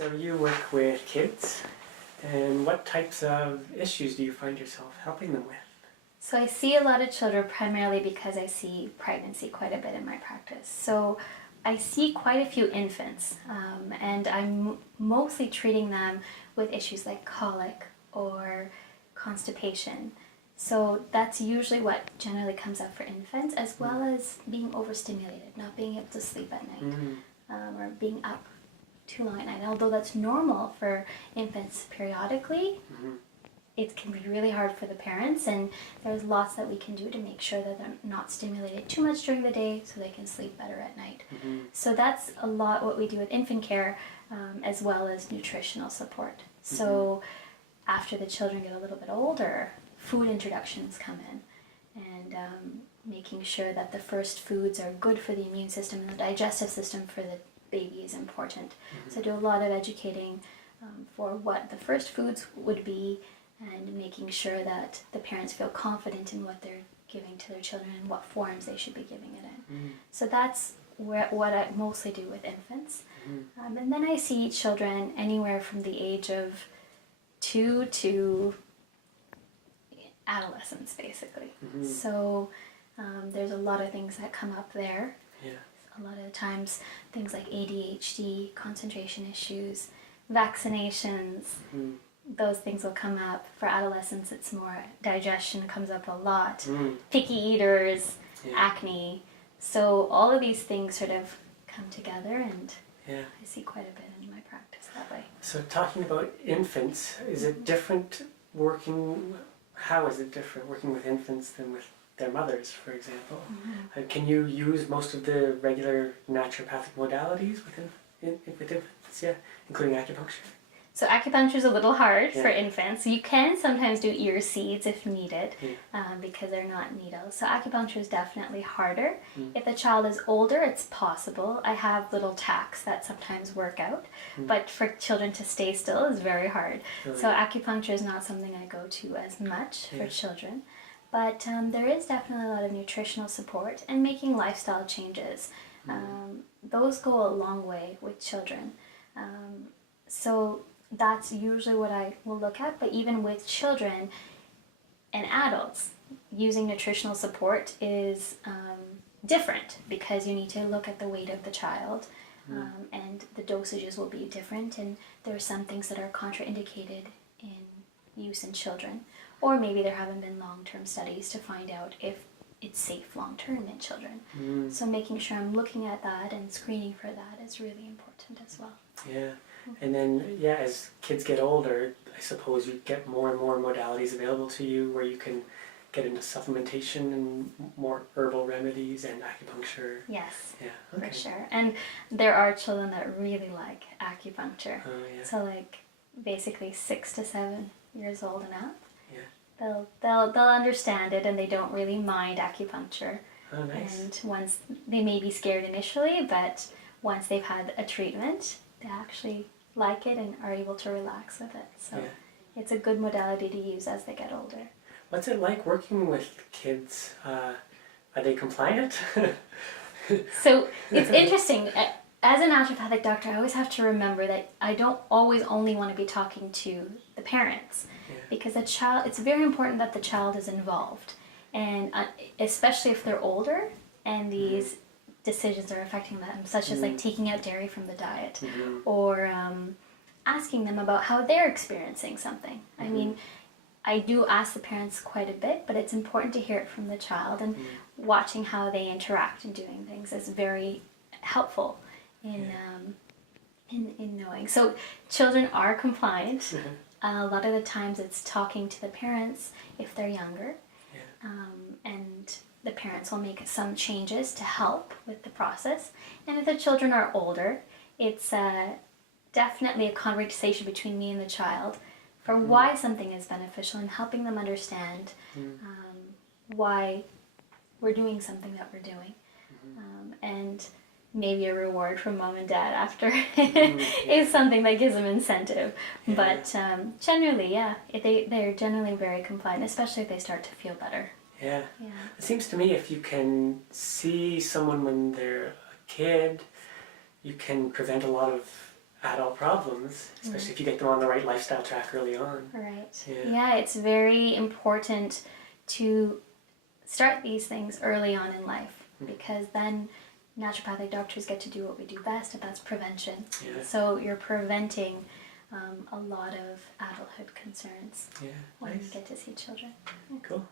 So you work with kids, and what types of issues do you find yourself helping them with? So I see a lot of children primarily because I see pregnancy quite a bit in my practice. So I see quite a few infants, and I'm mostly treating them with issues like colic or constipation. So that's usually what generally comes up for infants, as well as being overstimulated, not being able to sleep at night, or being up too long at night. Although that's normal for infants periodically, it can be really hard for the parents, and there's lots that we can do to make sure that they're not stimulated too much during the day so they can sleep better at night. So that's a lot what we do with infant care, as well as nutritional support. So after the children get a little bit older, food introductions come in, and making sure that the first foods are good for the immune system and the digestive system for the baby is important. So I do a lot of educating for what the first foods would be, and making sure that the parents feel confident in what they're giving to their children and what forms they should be giving it in. So that's what I mostly do with infants. And then I see children anywhere from the age of 2 to adolescence, basically. So there's a lot of things that come up there. A lot of the times things like ADHD, concentration issues, vaccinations, those things will come up. For adolescents, it's more digestion comes up a lot, picky eaters, acne. So all of these things sort of come together, and I see quite a bit in my practice that way. So talking about infants, is it different how is it different working with infants than with their mothers, for example? Can you use most of the regular naturopathic modalities with infants, including acupuncture? So acupuncture is a little hard for infants. You can sometimes do ear seeds if needed, because they're not needles. So acupuncture is definitely harder. If the child is older, it's possible. I have little tacks that sometimes work out, but for children to stay still is very hard. So acupuncture is not something I go to as much for children. But there is definitely a lot of nutritional support and making lifestyle changes. Those go a long way with children. So that's usually what I will look at. But even with children and adults, using nutritional support is different, because you need to look at the weight of the child, and the dosages will be different, and there are some things that are contraindicated in use in children, or maybe there haven't been long-term studies to find out if it's safe long-term in children. So making sure I'm looking at that and screening for that is really important as well. And then, as kids get older, I suppose you get more and more modalities available to you where you can get into supplementation and more herbal remedies and acupuncture. Yes, for sure. And there are children that really like acupuncture. So like basically 6 to 7 years old and up. They'll understand it, and they don't really mind acupuncture. Oh, nice. And once they may be scared initially, but once they've had a treatment, they actually like it and are able to relax with it. So it's a good modality to use as they get older. What's it like working with kids? Are they compliant? So it's interesting. As a naturopathic doctor, I always have to remember that I don't always only want to be talking to the parents, because the child, it's very important that the child is involved, and especially if they're older and these decisions are affecting them, such as like taking out dairy from the diet, or asking them about how they're experiencing something. I mean, I do ask the parents quite a bit, but it's important to hear it from the child, and watching how they interact and doing things is very helpful in knowing. So children are compliant. A lot of the times it's talking to the parents if they're younger, and the parents will make some changes to help with the process. And if the children are older, it's definitely a conversation between me and the child for why something is beneficial, and helping them understand why we're doing something that we're doing. And maybe a reward from mom and dad after is something that gives them incentive. But generally, they're generally very compliant, especially if they start to feel better. It seems to me if you can see someone when they're a kid, you can prevent a lot of adult problems, especially if you get them on the right lifestyle track early on. Right. Yeah. Yeah, it's very important to start these things early on in life, because then naturopathic doctors get to do what we do best, and that's prevention. Yeah. So you're preventing a lot of adulthood concerns Yeah, when nice. you get to see children. Cool.